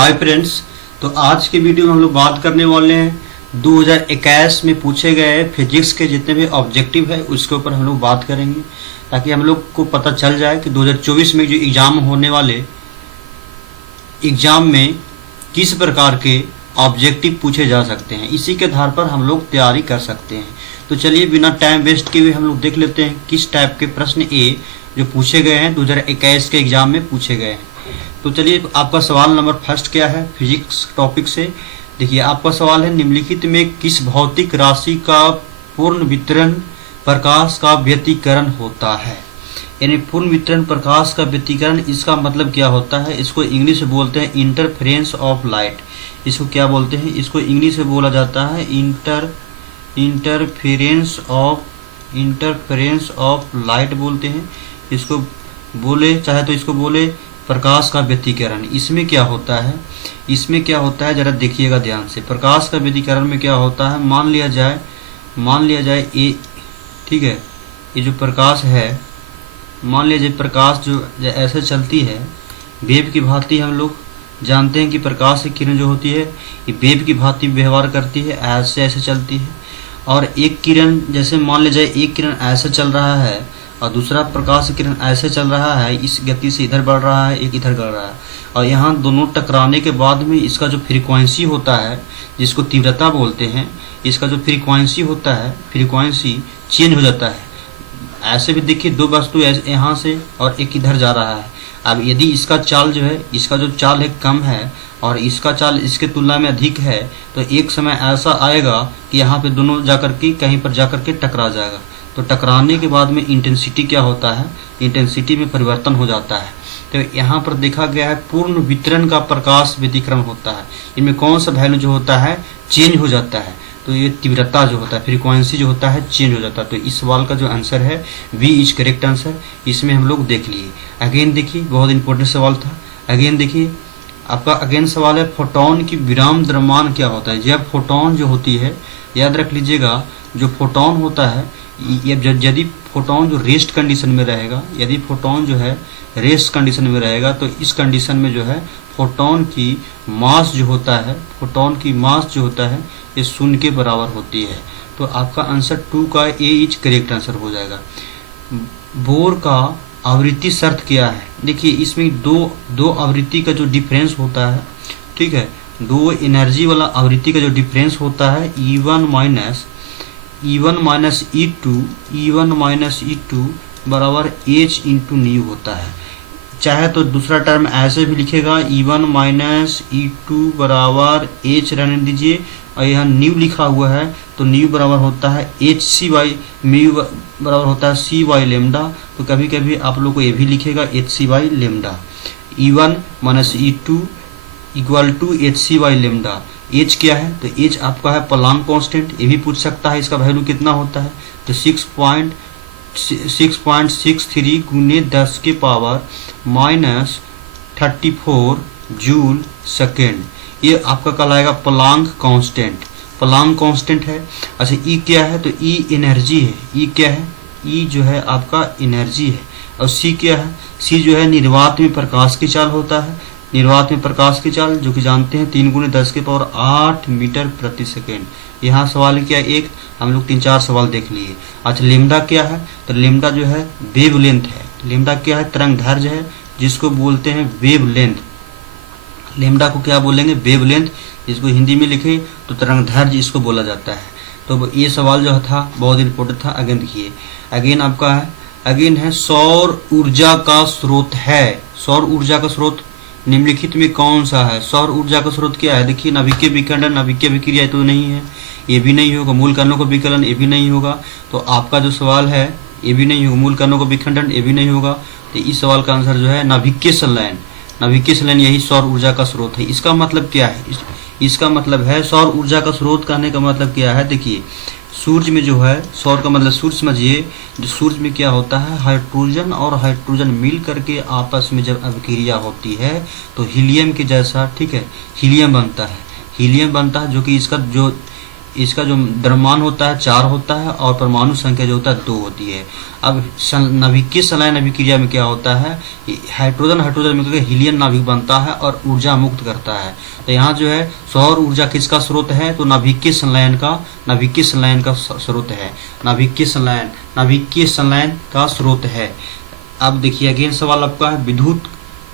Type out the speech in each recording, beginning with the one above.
Hi friends. तो आज के वीडियो में हम लोग बात करने वाले हैं 2021 में पूछे गए फिजिक्स के जितने भी ऑब्जेक्टिव है उसके ऊपर हम लोग बात करेंगे, ताकि हम लोग को पता चल जाए कि 2024 में जो एग्जाम होने वाले एग्जाम में किस प्रकार के ऑब्जेक्टिव पूछे जा सकते हैं, इसी के आधार पर हम लोग तैयारी कर सकते हैं। तो चलिए बिना टाइम वेस्ट किए हुए हम लोग देख लेते हैं किस टाइप के प्रश्न ए जो पूछे गए हैं 2021 के एग्जाम में पूछे गए हैं। तो चलिए आपका सवाल नंबर फर्स्ट क्या है फिजिक्स टॉपिक से। देखिए आपका सवाल है, निम्नलिखित में किस भौतिक राशि का पूर्ण वितरण प्रकाश का व्यतिकरण होता है। यानी पूर्ण वितरण प्रकाश का व्यतिकरण, इसका मतलब क्या होता है, इसको इंग्लिश में बोलते हैं इंटरफेरेंस ऑफ लाइट। इसको क्या बोलते हैं, इसको इंग्लिश में बोला जाता है इंटरफेरेंस ऑफ लाइट बोलते हैं। इसको बोले चाहे तो इसको बोले प्रकाश का व्यतिकरण। इसमें क्या होता है जरा देखिएगा ध्यान से। प्रकाश का व्यतिकरण में क्या होता है, मान लिया जाए ये, ठीक है, ये जो प्रकाश है, मान लीजिए प्रकाश जो ऐसे चलती है वेव की भांति, हम लोग जानते हैं कि प्रकाश की किरण जो होती है ये वेव की भांति व्यवहार करती है, ऐसे चलती है। और एक किरण, जैसे मान लीजिए एक किरण ऐसे चल रहा है और दूसरा प्रकाश किरण ऐसे चल रहा है, इस गति से इधर बढ़ रहा है, एक इधर बढ़ रहा है, और यहाँ दोनों टकराने के बाद में इसका जो फ्रीक्वेंसी होता है, जिसको तीव्रता बोलते हैं, इसका जो फ्रीक्वेंसी होता है, फ्रीक्वेंसी चेंज हो जाता है। ऐसे भी देखिए दो वस्तु यहाँ से और एक इधर जा रहा है। अब यदि इसका चाल जो है, इसका जो चाल है कम है और इसका चाल इसके तुलना में अधिक है, तो एक समय ऐसा आएगा कि यहाँ पे दोनों जाकर के कहीं पर जाकर के टकरा जाएगा। तो टकराने के बाद में इंटेंसिटी क्या होता है, इंटेंसिटी में परिवर्तन हो जाता है। तो यहाँ पर देखा गया है पूर्ण वितरण का प्रकाश व्यतिकरण होता है। इनमें कौन सा वैल्यू जो होता है चेंज हो जाता है, तो ये तीव्रता जो होता है, फ्रीक्वेंसी जो होता है चेंज हो जाता है। तो इस सवाल का जो आंसर है बी इज करेक्ट आंसर। इसमें हम लोग देख लिए। अगेन देखिए बहुत इंपॉर्टेंट सवाल था। अगेन देखिए आपका अगेन सवाल है, फोटोन की विराम द्रव्यमान क्या होता है। जब फोटोन जो होती है, याद रख लीजिएगा, जो फोटोन होता है, यदि फोटोन जो रेस्ट कंडीशन में रहेगा, यदि फोटोन जो है रेस्ट कंडीशन में रहेगा, तो इस कंडीशन में जो है फोटोन की मास जो होता है ये शून्य के बराबर होती है। तो आपका आंसर 2 का ए इज करेक्ट आंसर हो जाएगा। बोर का आवृत्ति शर्त क्या है। देखिए इसमें दो आवृत्ति का जो डिफरेंस होता है, ठीक है, दो एनर्जी वाला आवृत्ति का जो डिफरेंस होता है E1 माइनस E2 बराबर H इंटू न्यू होता है। चाहे तो दूसरा टर्म ऐसे भी लिखेगा, E1 माइनस E2 बराबर H रहने दीजिए, और यहाँ न्यू लिखा हुआ है तो न्यू बराबर होता है HC बाई म्यू बराबर होता है C बाई लेमडा। तो कभी कभी आप लोग को ये भी लिखेगा HC by lambda. E1 minus E2 equal to HC by lambda. H क्या है, तो एच आपका है प्लांक कांस्टेंट। ये भी पूछ सकता है इसका वैल्यू कितना होता है, तो 6.63 गुने 10 के पावर माइनस 34 जूल सेकेंड। ये आपका कहलाएगा प्लांक कांस्टेंट है। अच्छा ई क्या है, तो ई एनर्जी है। ई क्या है, ई जो है आपका एनर्जी है। और सी क्या है, सी जो है निर्वात में प्रकाश की चाल होता है। निर्वात में प्रकाश की चाल जो कि जानते हैं 3 गुने 10 के पावर 8 मीटर प्रति सेकेंड। यहाँ सवाल क्या है, एक हम लोग 3-4 सवाल देख लिए। अच्छा लेमडा क्या है, तो लेमडा जो है वेव लेंथ है। लेमडा क्या है, तरंग दैर्घ्य है, जिसको बोलते हैं वेव लेंथ। लेमडा को क्या बोलेंगे, वेव लेंथ। इसको हिंदी में लिखे तो तरंग दैर्घ्य इसको बोला जाता है। तो ये सवाल जो था बहुत इंपॉर्टेंट था। अगेन देखिए, अगेन आपका है, अगेन है सौर ऊर्जा का स्रोत है। सौर ऊर्जा का स्रोत निम्नलिखित में कौन सा है। सौर ऊर्जा का स्रोत क्या है, देखिए नाभिकीय विखंडन, नाभिकीय विक्रिया तो नहीं है, ये भी नहीं होगा। मूल कणों का विकलन, ये भी नहीं होगा। तो आपका जो सवाल है ये भी नहीं होगा। मूल कणों का विखंडन, ये भी नहीं होगा। तो इस सवाल का आंसर जो है नाभिकीय संलयन यही सौर ऊर्जा का स्रोत है। इसका मतलब क्या है, इसका मतलब है सौर ऊर्जा का स्रोत कहने का मतलब क्या है। देखिए सूर्य में जो है, सौर का मतलब सूर्य समझिए, जो सूर्य में क्या होता है, हाइड्रोजन और हाइड्रोजन मिल करके आपस में जब अभिक्रिया होती है तो हीलियम के जैसा, ठीक है, हीलियम बनता है जो कि इसका जो इसका जो द्रव्यमान होता है 4 होता है और परमाणु संख्या जो होता है 2 होती है। अब नाभिकीय संलयन अभिक्रिया में क्या होता है, हाइड्रोजन हाइड्रोजन मिलकर हीलियम नाभिक बनता है और ऊर्जा मुक्त करता है। तो यहाँ जो है सौर ऊर्जा किसका स्रोत है, तो नाभिकीय संलयन का स्रोत है। नाभिकीय संलयन का स्रोत है। अब देखिए अगेन सवाल आपका है,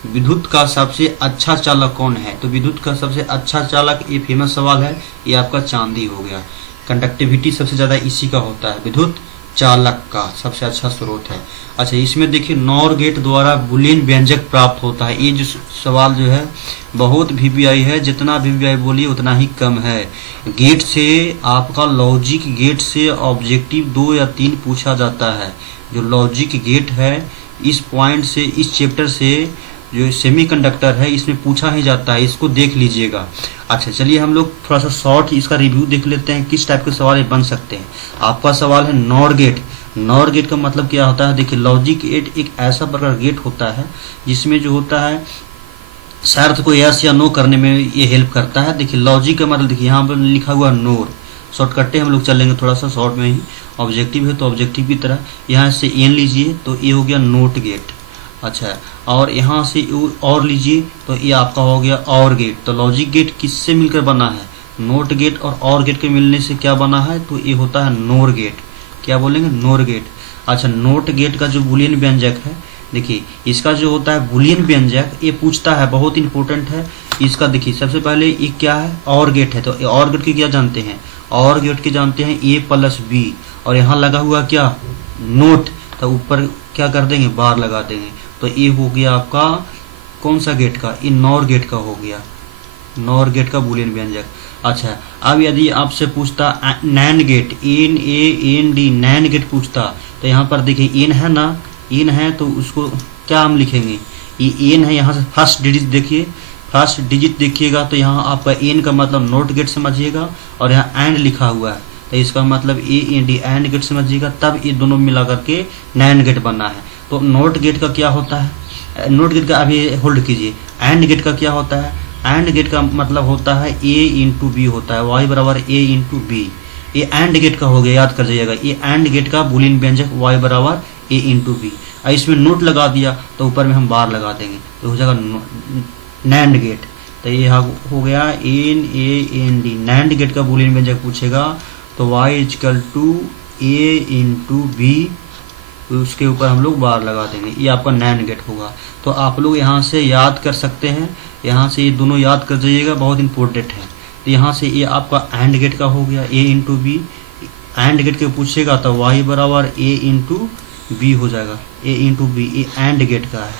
विद्युत का सबसे अच्छा चालक कौन है। तो विद्युत का सबसे अच्छा चालक, ये फेमस सवाल है, ये आपका चांदी हो गया। कंडक्टिविटी सबसे ज्यादा इसी का होता है, विद्युत चालक का सबसे अच्छा स्रोत है। अच्छा, इसमें देखिए नॉर गेट द्वारा बुलियन व्यंजक प्राप्त होता है। ये जो सवाल जो है बहुत वीवीआई है, जितना वीवीआई बोलिए उतना ही कम है। गेट से आपका लॉजिक गेट से ऑब्जेक्टिव 2 या 3 पूछा जाता है। जो लॉजिक गेट है इस पॉइंट से, इस चैप्टर से जो सेमीकंडक्टर है इसमें पूछा ही जाता है, इसको देख लीजिएगा। अच्छा चलिए हम लोग थोड़ा सा शॉर्ट इसका रिव्यू देख लेते हैं, किस टाइप के सवाल बन सकते हैं। आपका सवाल है नॉर गेट। नॉर गेट का मतलब क्या होता है, देखिए लॉजिक गेट एक ऐसा प्रकार गेट होता है जिसमें जो होता है शर्त को यस या नो करने में ये हेल्प करता है। देखिए लॉजिक का मतलब देखिए यहाँ पर लिखा हुआ नोर, शॉर्टकटे हम लोग चलेंगे थोड़ा सा शॉर्ट में ही। ऑब्जेक्टिव है तो ऑब्जेक्टिव की तरह यहाँ से एन लीजिए तो ये हो गया नोट गेट। अच्छा, और यहाँ से और लीजिए तो ये आपका हो गया और गेट। तो लॉजिक गेट किससे मिलकर बना है, नोट गेट और गेट के मिलने से क्या बना है, तो ये होता है नोर गेट। क्या बोलेंगे, नोर गेट। अच्छा, नोट गेट का जो बुलियन व्यंजक है, देखिए इसका जो होता है बुलियन व्यंजक ये पूछता है, बहुत इंपॉर्टेंट है इसका। देखिए सबसे पहले ये क्या है, और गेट है, तो और गेट की क्या जानते हैं, और गेट के जानते हैं A+B, और यहाँ लगा हुआ क्या नोट, तो ऊपर क्या कर देंगे, बार लगा देंगे। तो ये हो गया आपका कौन सा गेट का, ये नॉर गेट का हो गया, नॉर गेट का बुलियन व्यंजक। अच्छा, अब यदि आपसे पूछता NAND gate, NAND NAND gate पूछता, तो यहाँ पर देखिए एन है ना, एन है तो उसको क्या हम लिखेंगे, ये एन है, यहाँ से फर्स्ट डिजिट देखिएगा तो यहाँ आपका एन का मतलब नोट गेट समझिएगा, और यहाँ एंड लिखा हुआ है तो इसका मतलब AND एंड गेट समझिएगा, तब ये दोनों मिला करके नैंड गेट बना है। तो नोट गेट का क्या होता है, नोट गेट का अभी होल्ड कीजिए। एंड गेट का क्या होता है, एंड गेट का मतलब होता है A×B होता है, Y बराबर A×B। ये एंड गेट का हो गया, याद कर जाइएगा, ये एंड गेट का बुलियन व्यंजक Y बराबर A×B। इसमें नोट लगा दिया तो ऊपर में हम बार लगा देंगे तो हो जाएगा नैंड गेट। तो ये हो गया NAND नैंड गेट का बुलियन व्यंजक पूछेगा तो Y=A×B, उसके ऊपर हम लोग बार लगा देंगे, ये आपका नैंड गेट होगा। तो आप लोग यहाँ से याद कर सकते हैं, यहाँ से ये दोनों याद कर जाइएगा, बहुत इंपॉर्टेंट है। तो यहाँ से ये आपका एंड गेट का हो गया A×B, एंड गेट के पूछेगा तो Y बराबर A×B हो जाएगा, A×B, ये एंड गेट का है,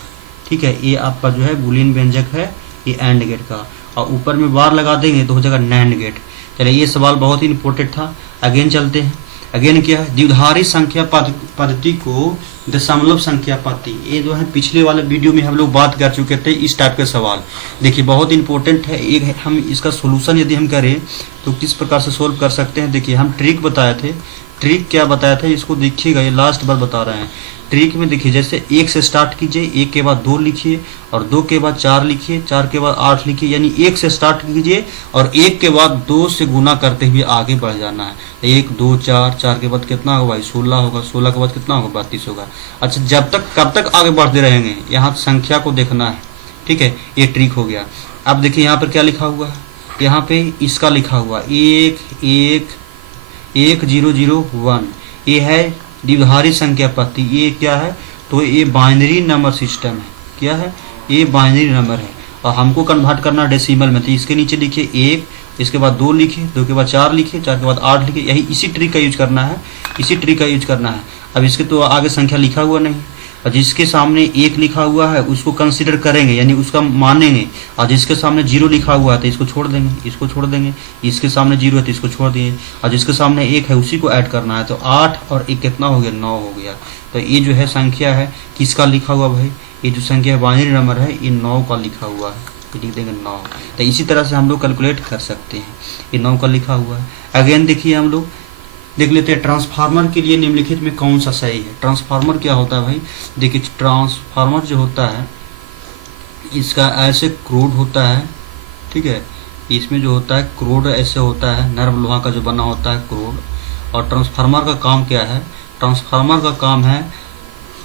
ठीक है। ये आपका जो है बुलियन व्यंजक है ये एंड गेट का, और ऊपर में बार लगा देंगे तो हो जाएगा नैंड गेट। चलिए ये सवाल बहुत ही इंपॉर्टेंट था। अगेन चलते हैं, अगेन क्या है, द्विधारी संख्या पद्धति को दशमलव संख्या पद्धति, ये जो है पिछले वाले वीडियो में हम लोग बात कर चुके थे इस टाइप के सवाल। देखिए बहुत इंपॉर्टेंट है, एक हम इसका सोल्यूशन यदि हम करें तो किस प्रकार से सोल्व कर सकते हैं। देखिए हम ट्रिक बताए थे, ट्रिक क्या बताया था इसको देखिएगा, ये लास्ट बार बता रहे हैं। ट्रिक में देखिए जैसे 1 से स्टार्ट कीजिए, 1 के बाद 2 लिखिए, और 2 के बाद 4 लिखिए, 4 के बाद 8 लिखिए, यानी 1 से स्टार्ट कीजिए और 1 के बाद 2 से गुना करते हुए आगे बढ़ जाना है। 1 2 4, 4 के बाद कितना होगा भाई 16 होगा, 16 के बाद कितना होगा 32 होगा। अच्छा, जब तक कब तक आगे बढ़ते रहेंगे, यहाँ संख्या को देखना है, ठीक है, ये ट्रिक हो गया। अब देखिए यहाँ पर क्या लिखा हुआ है, यहाँ पे इसका लिखा हुआ 1 1 1 0 0 1, ये है द्विधारी संख्या पद्धति। ये क्या है, तो ये बाइनरी नंबर सिस्टम है। क्या है, ये बाइनरी नंबर है और हमको कन्वर्ट करना डेसिमल में। तो इसके नीचे लिखिए 1, इसके बाद 2 लिखिए, 2 के बाद 4 लिखिए, 4 के बाद 8 लिखिए, यही इसी ट्रिक का यूज करना है, इसी ट्रिक का यूज करना है। अब इसके तो आगे संख्या लिखा हुआ नहीं, और जिसके सामने 1 लिखा हुआ है उसको कंसीडर करेंगे, यानी उसका मानेंगे, और जिसके सामने 0 लिखा हुआ है तो इसको छोड़ देंगे, इसको छोड़ देंगे, इसके सामने 0 है तो इसको छोड़ दिए, और जिसके सामने 1 है उसी को ऐड करना है। तो 8 और 1 कितना हो गया, 9 हो गया। तो ये जो है संख्या है किसका लिखा हुआ भाई, ये जो संख्या है बाइनरी नंबर है, ये 9 का लिखा हुआ है, लिख देंगे 9। तो इसी तरह से हम लोग कैलकुलेट कर सकते हैं, ये 9 का लिखा हुआ है। अगेन देखिए हम लोग देख लेते हैं ट्रांसफार्मर के लिए निम्नलिखित में कौन सा सही है। ट्रांसफार्मर क्या होता है भाई, देखिए ट्रांसफार्मर जो होता है इसका ऐसे क्रोड होता है, ठीक है, इसमें जो होता है क्रोड ऐसे होता है, नर्म लोहा का जो बना होता है क्रोड। और ट्रांसफार्मर का काम क्या है? ट्रांसफार्मर का काम है,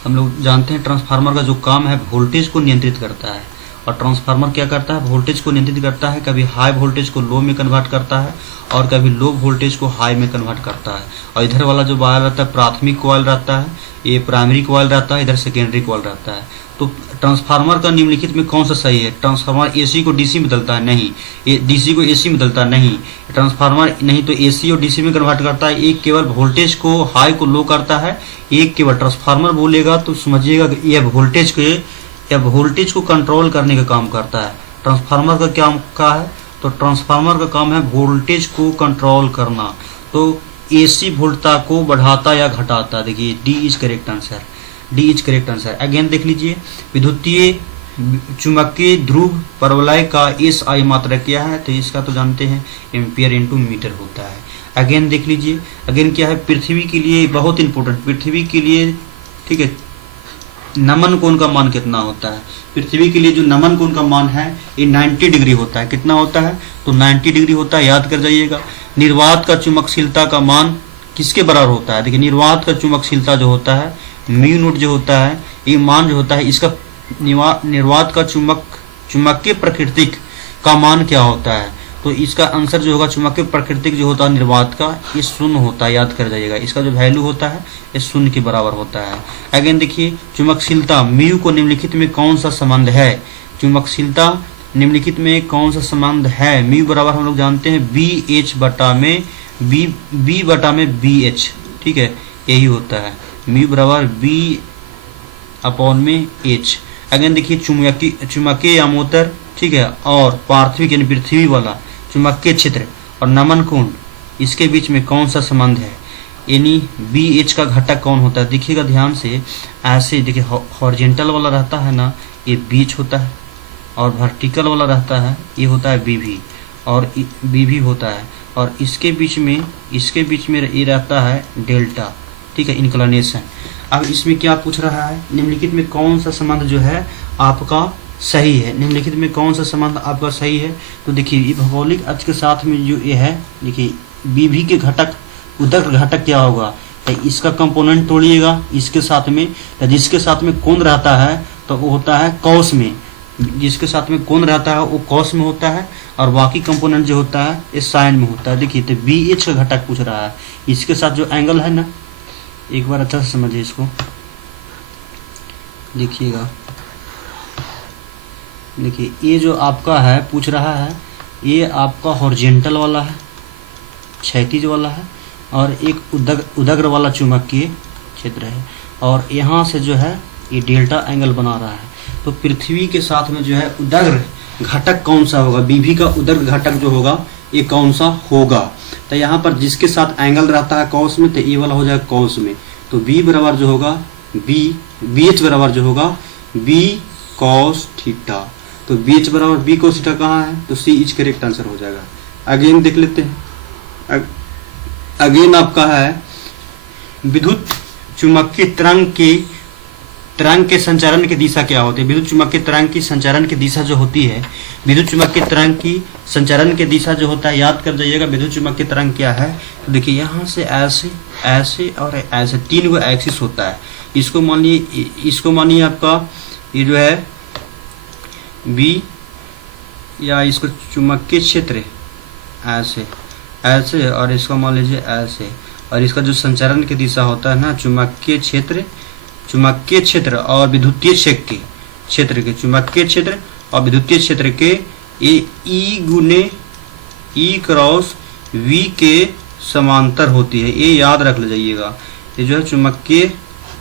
हम लोग जानते हैं ट्रांसफार्मर का जो काम है वोल्टेज को नियंत्रित करता है। और ट्रांसफार्मर क्या करता है? वोल्टेज को नियंत्रित करता है। कभी हाई वोल्टेज को लो में कन्वर्ट करता है और कभी लो वोल्टेज को हाई में कन्वर्ट करता है। और इधर वाला जो वायर रहता है प्राथमिक कॉइल रहता है, ये प्राइमरी कॉइल रहता है, इधर सेकेंडरी कॉइल रहता है। तो ट्रांसफार्मर का निम्नलिखित में कौन सा सही है? ट्रांसफार्मर एसी को डीसी में बदलता है? नहीं। डीसी को एसी में बदलता नहीं। ट्रांसफार्मर नहीं तो एसी और डीसी में कन्वर्ट करता है। एक केवल वोल्टेज को हाई को लो करता है, एक केवल ट्रांसफार्मर बोलेगा तो समझिएगा कि यह वोल्टेज को कंट्रोल करने का काम करता है। ट्रांसफार्मर का क्या का है? तो ट्रांसफार्मर का काम है वोल्टेज को कंट्रोल करना। तो एसी वोल्टता को बढ़ाता या घटाता। देखिए D is correct answer, D is correct answer. Again देख लीजिए, विद्युतीय चुंबकीय ध्रुव परवलय का एस आई मात्रा क्या है? तो इसका तो जानते हैं एम्पियर इंटू मीटर होता है। अगेन देख लीजिए, अगेन क्या है? पृथ्वी के लिए बहुत इंपॉर्टेंट, पृथ्वी के लिए, ठीक है, नमन कोण का मान कितना होता है? पृथ्वी के लिए जो नमन कोण का मान है ये 90 डिग्री होता है। कितना होता है? तो 90 डिग्री होता है, याद कर जाइएगा। निर्वात का चुंबकशीलता का मान किसके बराबर होता है? देखिए निर्वात का चुंबकशीलता जो होता है म्यू नॉट जो होता है, ये मान जो होता है इसका निर्वात का चुंबकीय प्रकृतिक का मान क्या होता है? तो इसका आंसर जो होगा चुंबकीय प्रकृतिक जो होता है निर्वात का, ये शून्य होता है, याद कर जाइएगा। इसका जो वैल्यू होता है ये शून्य के बराबर होता है। अगेन देखिए, चुंबकशीलता म्यू को निम्नलिखित में कौन सा संबंध है? चुंबकशीलता निम्नलिखित में कौन सा संबंध है? म्यू बराबर हम लोग जानते हैं बी एच बटा में बी एच, ठीक है, यही होता है। म्यू बराबर बी अपॉन में एच। अगेन देखिए, चुंबकीय यामोत्तर, ठीक है, और पार्थिव यानी पृथ्वी वाला चुंबकीय क्षेत्र और नमन कोण, इसके बीच में कौन सा संबंध है? यानी बी एच का घटक कौन होता है? देखिएगा ध्यान से, ऐसे देखिए हॉरिजॉन्टल वाला रहता है ना, ये बीच होता है, और वर्टिकल वाला रहता है ये होता है बीवी, और बीवी होता है, और इसके बीच में ये रहता है डेल्टा, ठीक है, इंक्लिनेशन। अब इसमें क्या पूछ रहा है? निम्नलिखित में कौन सा संबंध जो है आपका सही है? निम्नलिखित में कौन सा संबंध आपका सही है? तो देखिए ये भौगोलिक अक्ष के साथ में जो ये है, देखिए बीवी के घटक, उदक घटक क्या होगा? तो इसका कंपोनेंट तोड़िएगा इसके साथ में, तो जिसके साथ में कोण रहता है तो वो होता है कौस में, जिसके साथ में कोण रहता है वो कौस में होता है, और बाकी कंपोनेंट जो होता है ये साइन में होता है। देखिए तो बी एच का घटक पूछ रहा है, इसके साथ जो एंगल है ना, एक बार अच्छा से समझिए इसको, देखिएगा, देखिए ये जो आपका है पूछ रहा है, ये आपका हॉरिजॉन्टल वाला है, क्षैतिज वाला है, और एक उदग्र वाला चुंबकीय क्षेत्र है, और यहाँ से जो है ये डेल्टा एंगल बना रहा है। तो पृथ्वी के साथ में जो है उदग्र घटक कौन सा होगा? बीवी का उदग्र घटक जो होगा ये कौन सा होगा? तो यहाँ पर जिसके साथ एंगल रहता है कौस में, तो ये वाला हो जाएगा कौस में। तो बी बराबर जो होगा बी एच बराबर जो होगा बी कॉस थीटा। तो बी एच बराबर बी कॉस थीटा कहाँ है? तो सी इज करेक्ट आंसर हो जाएगा। अगेन देख लेते हैं, अगेन आपका है विद्युत चुंबकीय तरंग के संचारण की दिशा क्या होती है? विद्युत चुंबकीय तरंग की संचारण की दिशा जो होती है, विद्युत चुंबकीय तरंग की संचारण की दिशा जो होता है, याद कर जाइएगा विद्युत चुंबकीय तरंग क्या है। तो देखिए यहाँ से ऐसे, ऐसे और ऐसे 3 गो एक्सिस होता है। इसको मानिए आपका ये जो है बी, या इसको चुंबकीय क्षेत्र ऐसे ऐसे, और इसको मान लीजिए ऐसे, और इसका जो संचारण की दिशा होता है ना, चुंबकीय क्षेत्र और विद्युतीय क्षेत्र के चुंबकीय क्षेत्र और विद्युतीय क्षेत्र के ये ई गुने ई क्रॉस वी के समांतर होती है। ये याद रख लीजिएगा, ये जो है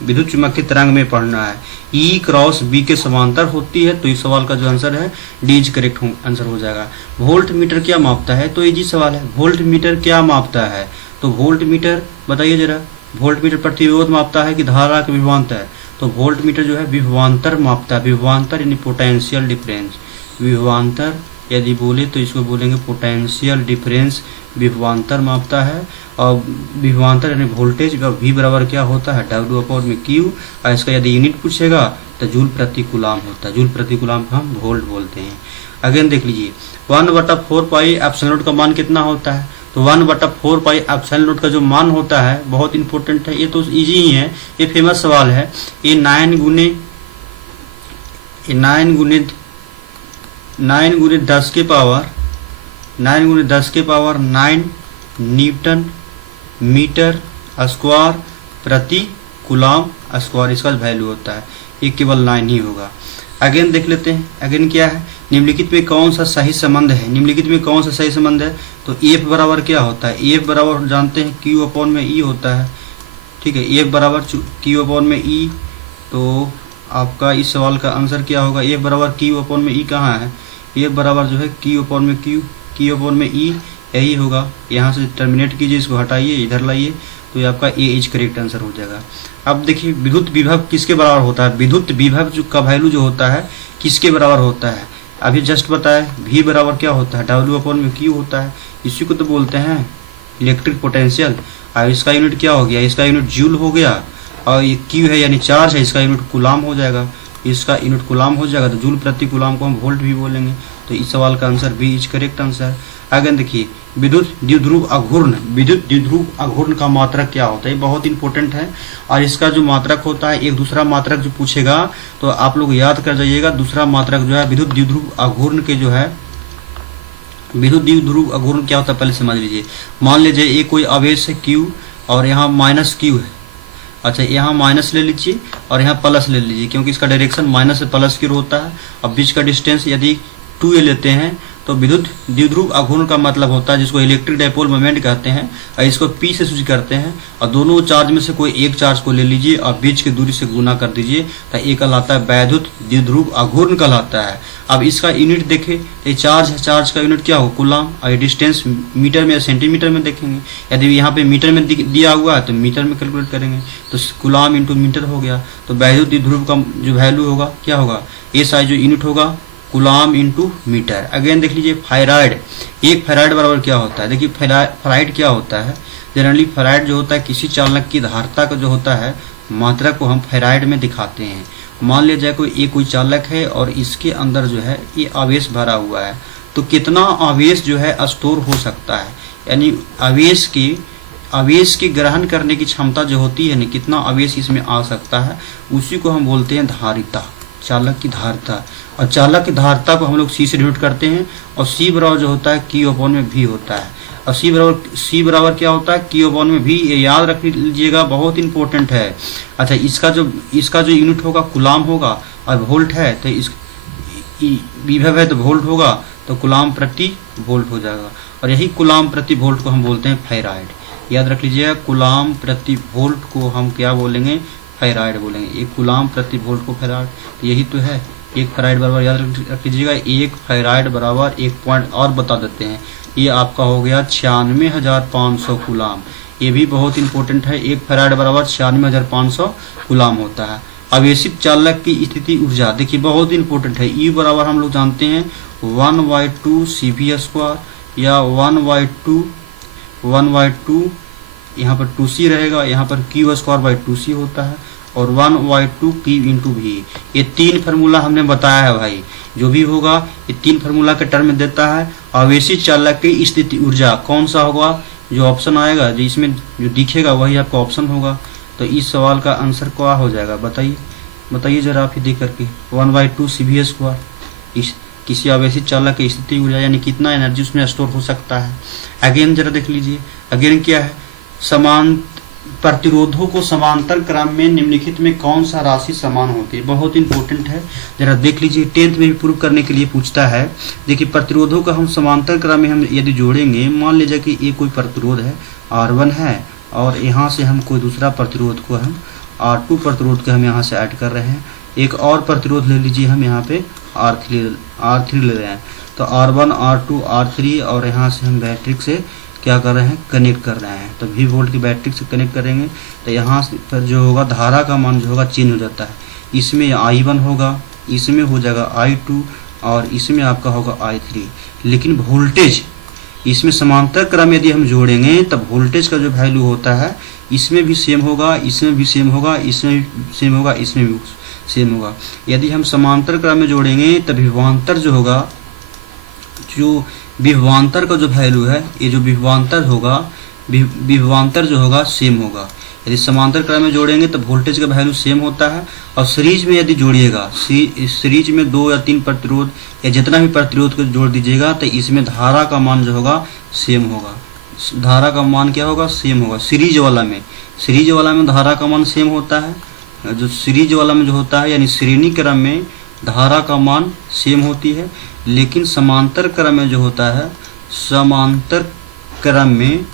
विद्युत चुंबकीय तरंग में पढ़ना है, ई क्रॉस बी के समांतर होती है। तो इस सवाल का जो आंसर है डी इज करेक्ट आंसर हो जाएगा। वोल्ट मीटर क्या मापता है? तो इजी सवाल है, वोल्ट मीटर क्या मापता है? तो वोल्ट मीटर बताइए जरा, वोल्ट मीटर प्रतिरोध मापता है कि धारा के विभवांतर? तो वोल्ट मीटर जो है विभवांतर मापता है। विभवांतर यानी पोटेंशियल डिफरेंस, विभवांतर यदि बोले तो इसको बोलेंगे पोटेंशियल डिफरेंस, विभवांतर मापता है। और विभवांतर यानी वोल्टेज का V बराबर क्या होता है, W/Q। और इसका यदि यूनिट पूछेगा तो जूल प्रति कूलाम होता है। जूल प्रति कूलाम को हम वोल्ट बोलते हैं। अगेन देख लीजिए 1/4 पाई एप्सिलॉन नॉट का मान कितना होता है, तो 1/4 पाई एप्सिलॉन नॉट का जो मान होता है बहुत इंपॉर्टेंट है, ये तो इजी ही है, ये फेमस सवाल है। ये 9 गुने 10 के पावर 9 न्यूटन मीटर स्क्वायर प्रति कूलाम स्क्वायर इसका वैल्यू होता है। ये केवल 9 ही होगा। अगेन देख लेते हैं, अगेन क्या है, निम्नलिखित में कौन सा सही संबंध है, निम्नलिखित में कौन सा सही संबंध है। तो F बराबर क्या होता है, F बराबर जानते हैं Q/E होता है। ठीक है, F बराबर Q/E। तो आपका इस सवाल का आंसर क्या होगा, F बराबर Q/E कहाँ है, F बराबर जो है Q/E यही होगा। यहाँ से टर्मिनेट कीजिए, इसको हटाइए, इधर लाइए, तो ये आपका ए इज करेक्ट आंसर हो जाएगा। अब देखिए विद्युत विभव किसके बराबर होता है, विद्युत विभव जो का वैल्यू जो होता है किसके बराबर होता है, अभी जस्ट बताया। V बराबर क्या होता है, W/Q होता है। इसी को तो बोलते हैं इलेक्ट्रिक पोटेंशियल। और इसका यूनिट क्या हो गया, इसका यूनिट जूल हो गया, और ये Q है यानी चार्ज है, इसका यूनिट कूलाम हो जाएगा, इसका यूनिट कूलाम हो जाएगा, तो जूल प्रति कूलाम को हम वोल्ट भी बोलेंगे। तो इस सवाल का answer B is correct answer. Again देखिए विद्युत द्विध्रुव अघूर्ण का मात्रक क्या होता है, ये बहुत इंपॉर्टेंट है। और इसका जो मात्रक होता है, एक दूसरा मात्रक जो पूछेगा तो आप लोग याद कर जाइएगा। दूसरा मात्रक जो है विद्युत द्विध्रुव अघूर्ण के जो है, विद्युत द्विध्रुव अघूर्ण क्या होता है पहले समझ लीजिए। मान लीजिए ये कोई आवेश है Q और यहाँ -Q है। अच्छा, यहाँ माइनस ले लीजिए और यहाँ प्लस ले लीजिए, क्योंकि इसका डायरेक्शन माइनस से प्लस की ओर होता है। अब बीच का डिस्टेंस यदि 2a लेते हैं तो विद्युत द्विध्रुव अघूर्ण का मतलब होता है, जिसको इलेक्ट्रिक डायपोल मोमेंट कहते हैं, और इसको P से सूचित करते हैं। और दोनों चार्ज में से कोई एक चार्ज को ले लीजिए और बीच की दूरी से गुना कर दीजिए, तो ये कहलाता है वैद्युत द्विध्रुव अघूर्ण कहलाता है। अब इसका यूनिट देखें, ये चार्ज है, चार्ज का यूनिट क्या हो, कूलाम। और डिस्टेंस मीटर में या सेंटीमीटर में देखेंगे, यदि यहाँ पे मीटर में दिया हुआ है तो मीटर में कैलकुलेट करेंगे, तो कूलाम इंटू मीटर हो गया। तो वैद्युत द्विध्रुव का जो वैल्यू होगा क्या होगा, SI जो यूनिट होगा कूलाम इंटू मीटर। अगेन देख लीजिए फेराइड, एक फेराइड बराबर क्या होता है। देखिए फेराइड क्या होता है, जनरली फेराइड जो होता है किसी चालक की धारिता का जो होता है मात्रा को हम फेराइड में दिखाते हैं। मान लिया जाए कोई चालक है और इसके अंदर जो है ये आवेश भरा हुआ है, तो कितना आवेश जो है स्टोर हो सकता है, यानी आवेश की ग्रहण करने की क्षमता जो होती है ना, कितना आवेश इसमें आ सकता है, उसी को हम बोलते हैं धारिता, चालक की धारिता। और चालक की धारिता को हम लोग C से डिनोट करते हैं, और C बराबर जो होता है Q/V होता है। और C बराबर क्या होता है, Q/V। ये याद रख लीजिएगा, बहुत इंपॉर्टेंट है। अच्छा, इसका जो यूनिट होगा कूलाम होगा, और वोल्ट है तो इस विभव है तो वोल्ट होगा, तो कूलाम प्रति वोल्ट हो जाएगा। और यही कूलाम प्रति वोल्ट को हम बोलते हैं फेराइड। याद रख लीजिएगा, कूलाम प्रति वोल्ट को हम क्या बोलेंगे, फेराइड बोलेंगे। एक कूलाम प्रति वोल्ट को फेराइड, तो यही तो है। एक फेराइड बराबर याद रख लीजिएगा, एक फेराइड बराबर एक पॉइंट और बता देते हैं, ये आपका हो गया 96,500 कूलाम। ये भी बहुत इंपॉर्टेंट है, एक फेराइड बराबर 96,500 कूलाम होता है। आवेशित चालक की स्थिति ऊर्जा देखिए बहुत इंपॉर्टेंट है। E बराबर हम लोग जानते हैं 1/2 CV² या 1/2 यहाँ पर 2C रहेगा, यहाँ पर Q²/2C होता है, और 1/2 Q × V। ये तीन फार्मूला हमने बताया है भाई, जो भी होगा ये तीन फार्मूला के टर्म में देता है। आवेशित चालक की स्थिति ऊर्जा कौन सा होगा, जो ऑप्शन आएगा, जो इसमें जो दिखेगा वही आपका ऑप्शन होगा। तो इस सवाल का आंसर क्या हो जाएगा, बताइए जरा आप ही देख करके। 1/2 CV², इस किसी आवेशित चालक की स्थिति ऊर्जा यानी कितना एनर्जी उसमें स्टोर हो सकता है। अगेन जरा देख लीजिए, अगेन क्या है, समान प्रतिरोधों को समांतर क्रम में निम्नलिखित में कौन सा राशि समान होती है, बहुत इंपॉर्टेंट है। जरा देख लीजिए, 10th में भी प्रूव करने के लिए पूछता है। देखिए प्रतिरोधों का हम समांतर क्रम में हम यदि जोड़ेंगे, मान लीजिए कि ये कोई प्रतिरोध है R1 है, और यहाँ से हम कोई दूसरा प्रतिरोध को हम R2 प्रतिरोध के हम यहाँ से ऐड कर रहे हैं। एक और प्रतिरोध ले लीजिए, हम यहाँ पे R3 ले रहे हैं, तो R1 R2 R3, और यहाँ से हम बैटरी से क्या कर रहे हैं, कनेक्ट कर रहे हैं। तो V वोल्ट की बैटरी से कनेक्ट करेंगे तो यहाँ पर जो होगा धारा का मान जो होगा चेंज हो जाता है। इसमें I1 होगा, इसमें हो जाएगा I2, और इसमें आपका होगा I3। लेकिन वोल्टेज इसमें समांतर क्रम यदि हम जोड़ेंगे तब वोल्टेज का जो वैल्यू होता है इसमें भी सेम होगा, इसमें भी सेम होगा, इसमें भी सेम होगा, इसमें भी सेम होगा। यदि हम समांतर क्रम में जोड़ेंगे तब विभवांतर जो होगा, जो विभवांतर का जो वैल्यू है, ये जो विभवांतर होगा, विभवांतर जो होगा सेम होगा। यदि समांतर क्रम में जोड़ेंगे तो वोल्टेज का वैल्यू सेम होता है। और सीरीज में यदि जोड़िएगा, सीरीज में 2 या 3 प्रतिरोध या जितना भी प्रतिरोध को जोड़ दीजिएगा तो इसमें धारा का मान जो होगा सेम होगा। धारा का मान क्या होगा? सेम होगा। सीरीज वाला में धारा का मान सेम होता है। जो सीरीज वाला में जो होता है यानी श्रेणी क्रम में धारा का मान सेम होती है। लेकिन समांतर क्रम में जो होता है, समांतर क्रम में,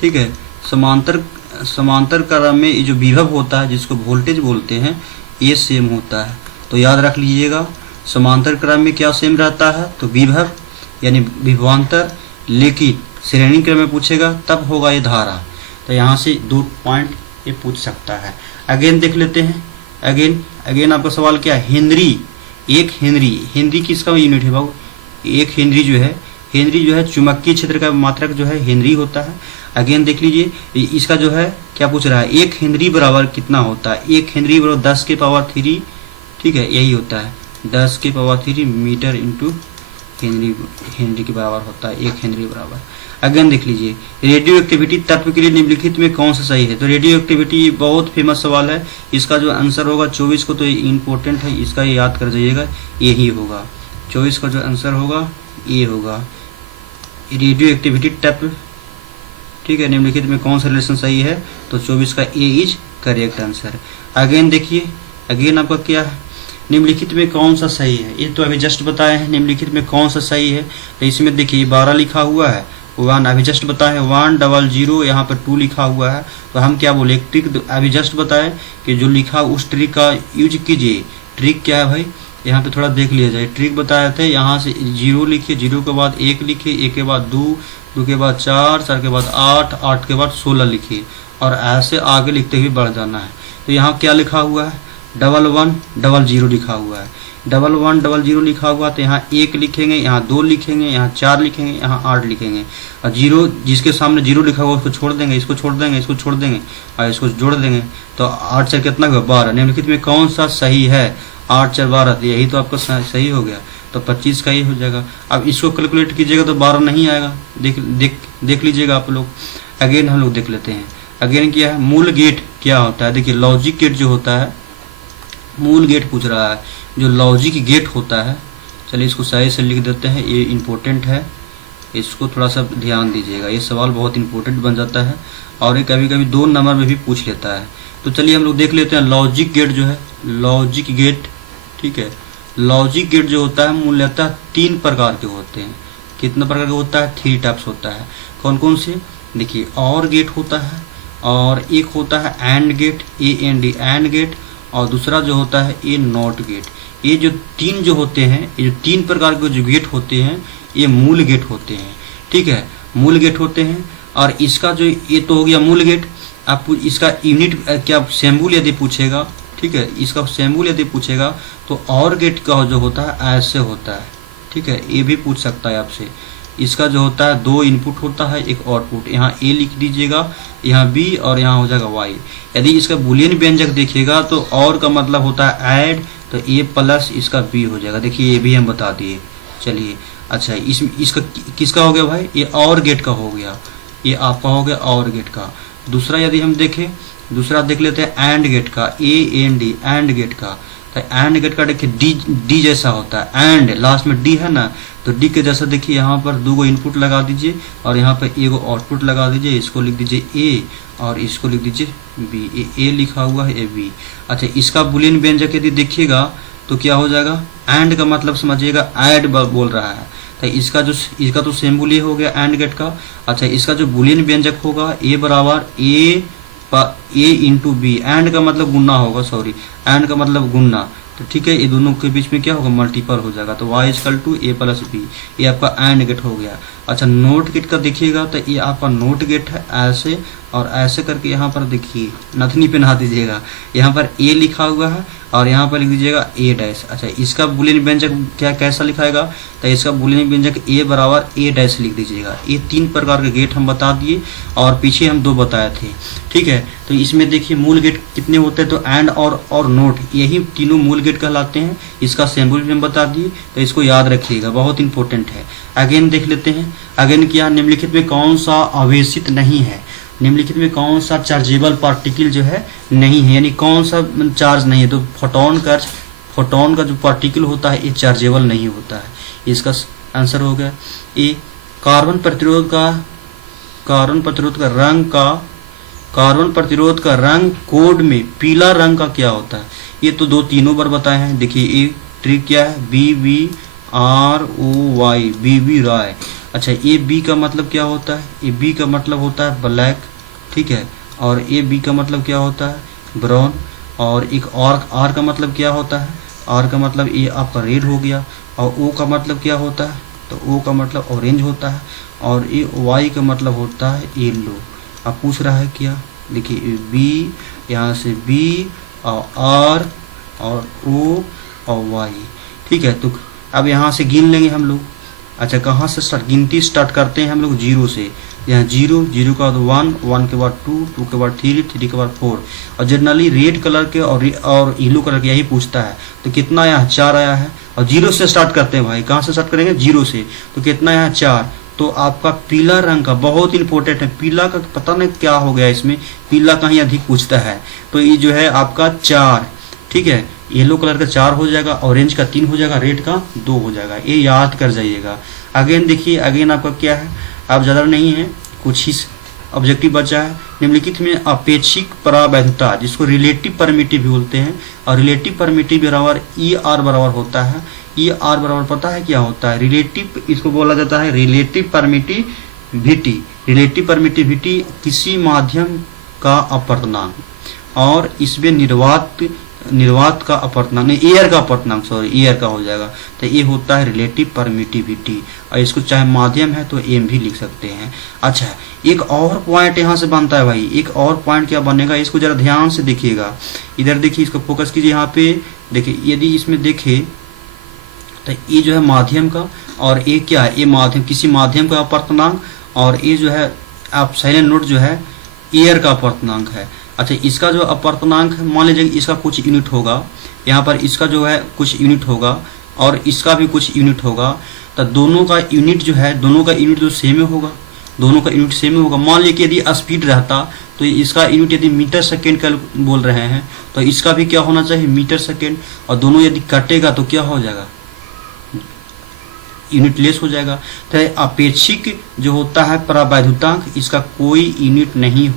ठीक है, समांतर क्रम में ये जो विभव होता है जिसको वोल्टेज बोलते हैं ये सेम होता है। तो याद रख लीजिएगा, समांतर क्रम में क्या सेम रहता है? तो विभव यानी विभवांतर। लेकिन श्रेणी क्रम में पूछेगा तब होगा ये धारा। तो यहाँ से 2 पॉइंट ये पूछ सकता है। अगेन देख लेते हैं। अगेन आपका सवाल क्या है? हेनरी। 1 हेनरी किसका यूनिट है बाबू? 1 हेनरी जो है चुंबकीय क्षेत्र का मात्रक जो है हेनरी होता है। अगेन देख लीजिए, इसका जो है क्या पूछ रहा है? 1 हेनरी बराबर कितना होता है? 1 हेनरी बराबर 10 के पावर 3, ठीक है, यही होता है 10 के पावर 3 मीटर इंटू हेनरी के बराबर होता है 1 हेनरी बराबर। अगेन देख लीजिए, रेडियो एक्टिविटी तत्व के लिए निम्नलिखित में कौन सा सही है? तो रेडियो एक्टिविटी बहुत फेमस सवाल है। इसका जो आंसर होगा 24 को, तो ये इम्पोर्टेंट है, इसका ये याद कर जाइएगा, यही होगा 24 का जो आंसर होगा ये होगा रेडियो एक्टिविटी तत्व, ठीक है। निम्नलिखित में कौन सा रिलेशन सही है? तो 24 का ए इज करेक्ट आंसर। अगेन देखिए, अगेन आपका क्या है? निम्नलिखित में कौन सा सही है? ये तो अभी जस्ट बताए हैं निम्नलिखित में कौन सा सही है। तो इसमें देखिए 12 लिखा हुआ है, 1 अभी जस्ट बताए 100, यहाँ पर 2 लिखा हुआ है। तो हम क्या बोले? ट्रिक अभी जस्ट बताए कि जो लिखा उस ट्रिक का यूज कीजिए। ट्रिक क्या है भाई? यहाँ पे थोड़ा देख लिया जाए। ट्रिक बताए थे, यहाँ से 0 लिखिए, 0 के बाद 1 लिखिए, 1 के बाद 2, 2 के बाद 4, 4 के बाद 8, 8 के बाद 16 लिखिए और ऐसे आगे लिखते हुए बढ़ जाना है। तो यहाँ क्या लिखा हुआ है? 1100 लिखा हुआ है। 1100 लिखा हुआ, तो यहाँ 1 लिखेंगे, यहाँ 2 लिखेंगे, यहाँ 4 लिखेंगे, यहाँ 8 लिखेंगे और 0 जिसके सामने 0 लिखा हुआ उसको छोड़ देंगे, इसको छोड़ देंगे, इसको छोड़ देंगे और इसको जोड़ देंगे। तो 8 4 कितना हुआ? 12। निम्नलिखित में कौन सा सही है? 8 4 12, यही तो आपका सही हो गया। तो 25 का ही हो जाएगा। अब इसको कैलकुलेट कीजिएगा तो 12 नहीं आएगा। देख लीजिएगा आप लोग। अगेन हम लोग देख लेते हैं। अगेन क्या है? मूल गेट क्या होता है? देखिए लॉजिक गेट जो होता है, मूल गेट पूछ रहा है। जो लॉजिक गेट होता है, चलिए इसको सही से लिख देते हैं, ये इम्पोर्टेंट है, इसको थोड़ा सा ध्यान दीजिएगा। ये सवाल बहुत इंपॉर्टेंट बन जाता है और ये कभी कभी 2 नंबर में भी पूछ लेता है। तो चलिए हम लोग देख लेते हैं लॉजिक गेट जो है, लॉजिक गेट, ठीक है। लॉजिक गेट जो होता है मूलतः 3 प्रकार के होते हैं। कितना प्रकार का होता है? 3 टाइप्स होता है। कौन कौन से? देखिए और गेट होता है और एक होता है AND gate, AND AND gate, और दूसरा जो होता है ए नॉट गेट। ये जो 3 जो होते हैं, ये जो 3 प्रकार के जो गेट होते हैं ये मूल गेट होते हैं, ठीक है, मूल गेट होते हैं। और इसका जो ये तो हो गया मूल गेट। आप इसका यूनिट क्या सैम्बुल यदि पूछेगा, ठीक है, इसका सैम्बुल यदि पूछेगा तो और गेट का जो होता है ऐसे होता है, ठीक है, ये भी पूछ सकता है आपसे। इसका जो होता है 2 इनपुट होता है, एक आउटपुट। यहाँ ए लिख दीजिएगा, यहाँ बी और यहाँ हो जाएगा वाई। यदि इसका बुलियन व्यंजक देखिएगा तो और का मतलब होता है ऐड, तो ए प्लस इसका बी हो जाएगा। देखिए ये भी हम बता दिए। चलिए अच्छा, इसका किसका हो गया भाई? ये और गेट का हो गया, ये आपका हो गया और गेट का। दूसरा यदि हम देखें, दूसरा देख लेते हैं एंड गेट का, AND एंड गेट का। तो एंड गेट का देखिए डी जैसा होता है, एंड लास्ट में डी है ना, तो डी के जैसा देखिए यहाँ पर 2 इनपुट लगा दीजिए और यहाँ पर 1 आउटपुट लगा दीजिए। इसको लिख दीजिए ए और इसको लिख दीजिए बी। ए लिखा हुआ है, ए बी। अच्छा, इसका बुलियन व्यंजक यदि देखिएगा तो क्या हो जाएगा? एंड का मतलब समझिएगा ऐड बोल रहा है। तो इसका तो सिंबल ये हो गया एंड गेट का। अच्छा, इसका जो बुलियन व्यंजक होगा ए बराबर ए इंटू बी। एंड का मतलब गुना होगा, सॉरी, एंड का मतलब गुना। तो ठीक है, ये दोनों के बीच में क्या होगा? मल्टीपल हो जाएगा। तो y equal to A plus B, ये आपका एंड गेट हो गया। अच्छा, नोट गेट का देखिएगा तो ये आपका नोट गेट है, ऐसे और ऐसे करके यहाँ पर देखिए नथनी पहना दीजिएगा। यहाँ पर ए लिखा हुआ है और यहाँ पर लिख दीजिएगा ए डैश। अच्छा, इसका बूलियन व्यंजक क्या कैसा लिखाएगा, तो इसका बूलियन व्यंजक ए बराबर ए डैश लिख दीजिएगा। ये 3 प्रकार के गेट हम बता दिए और पीछे हम 2 बताए थे, ठीक है। तो इसमें देखिए मूल गेट कितने होते हैं, तो एंड और नोट, यही तीनों मूल गेट कहलाते हैं। इसका सिंबल भी हम बता दिए, तो इसको याद रखिएगा, बहुत इंपॉर्टेंट है। अगेन देख लेते हैं, अगेन क्या, निम्नलिखित में कौन सा आवेशित नहीं है, निम्नलिखित में कौन सा चार्जेबल पार्टिकल जो है नहीं है, यानी कौन सा चार्ज नहीं है। तो फोटोन का जो पार्टिकल होता है ये चार्जेबल नहीं होता है। इसका आंसर हो गया ए। कार्बन प्रतिरोध का रंग कोड में पीला रंग का क्या होता है, ये तो 2-3 बार बताए हैं। देखिए ये ट्रिक क्या है, BBROY, BB रॉय। अच्छा, ए बी का मतलब क्या होता है, ए बी का मतलब होता है ब्लैक, ठीक है। और ए बी का मतलब क्या होता है, ब्राउन। और एक आर का मतलब क्या होता है, आर का मतलब ये आपका रेड हो गया। और ओ का मतलब क्या होता है, तो ओ का मतलब ऑरेंज होता है। और ये वाई का मतलब होता है येलो। अब पूछ रहा है क्या, देखिए बी, यहाँ से बी और आर और ओ और वाई, ठीक है। तो अब यहाँ से गिन लेंगे हम लोग। अच्छा, कहाँ से स्टार्ट, गिनती स्टार्ट करते हैं हम लोग 0 से। यहाँ 0 के बाद 1, 1 के बाद 2, 2 के बाद 3, 3 के बाद 4। और जनरली रेड कलर के और येलो कलर के यही पूछता है। तो कितना यहाँ 4 आया है। और 0 से स्टार्ट करते हैं भाई, कहाँ से स्टार्ट करेंगे, 0 से। तो कितना यहाँ 4। तो आपका पीला रंग का बहुत इंपॉर्टेंट है, पीला का पता नहीं क्या हो गया इसमें, पीला कहीं अधिक पूछता है। तो ये जो है आपका 4, ठीक है। येलो कलर का 4 हो जाएगा, ऑरेंज का 3 हो जाएगा, रेड का 2 हो जाएगा। ये याद कर जाइएगा। अगेन देखिए, अगेन आपका क्या है, अब ज़्यादा नहीं है, कुछ ही ऑब्जेक्टिव बचा है। निम्नलिखित में अपेक्षिक परावैधता, जिसको रिलेटिव परमिटिव भी बोलते हैं, और रिलेटिव परमिटिव बराबर ई आर बराबर होता है। ई आर बराबर पता है क्या होता है, रिलेटिव, इसको बोला जाता है रिलेटिव परमिटिविटी। रिलेटिव परमिटिविटी किसी माध्यम का अपवर्तनांक, और इसमें निर्वात का अपवर्तनांक नहीं, एयर का अपवर्तनांक, सॉरी एयर का हो जाएगा। तो ये होता है रिलेटिव परमिटिविटी। और इसको चाहे माध्यम है तो एम भी लिख सकते हैं। अच्छा, एक और पॉइंट यहाँ से बनता है भाई, एक और पॉइंट क्या बनेगा, इसको जरा ध्यान से देखिएगा। इधर देखिए, इसको फोकस कीजिए यहाँ पे। देखिए, यदि इसमें देखे तो ये जो है माध्यम का, और ये क्या है, ये माध्यम, किसी माध्यम का अपवर्तनांक, और ये जो है आप साइलेंट नोट जो है एयर का अपवर्तनांक है। अच्छा, इसका जो अपवर्तनांक है, मान लीजिए इसका कुछ यूनिट होगा, यहाँ पर इसका जो है कुछ यूनिट होगा, और इसका भी कुछ यूनिट होगा। तो दोनों का यूनिट जो है, दोनों का यूनिट तो सेम होगा, दोनों का यूनिट सेम होगा। मान लीजिए कि यदि स्पीड रहता तो इसका यूनिट यदि मीटर सेकेंड का बोल रहे हैं, तो इसका भी क्या होना चाहिए, मीटर सेकेंड। और दोनों यदि कटेगा तो क्या हो जाएगा, यूनिट लेस हो जाएगा। तो अपेक्षिक जो होता है परावैधुतांक, इसका कोई यूनिट नहीं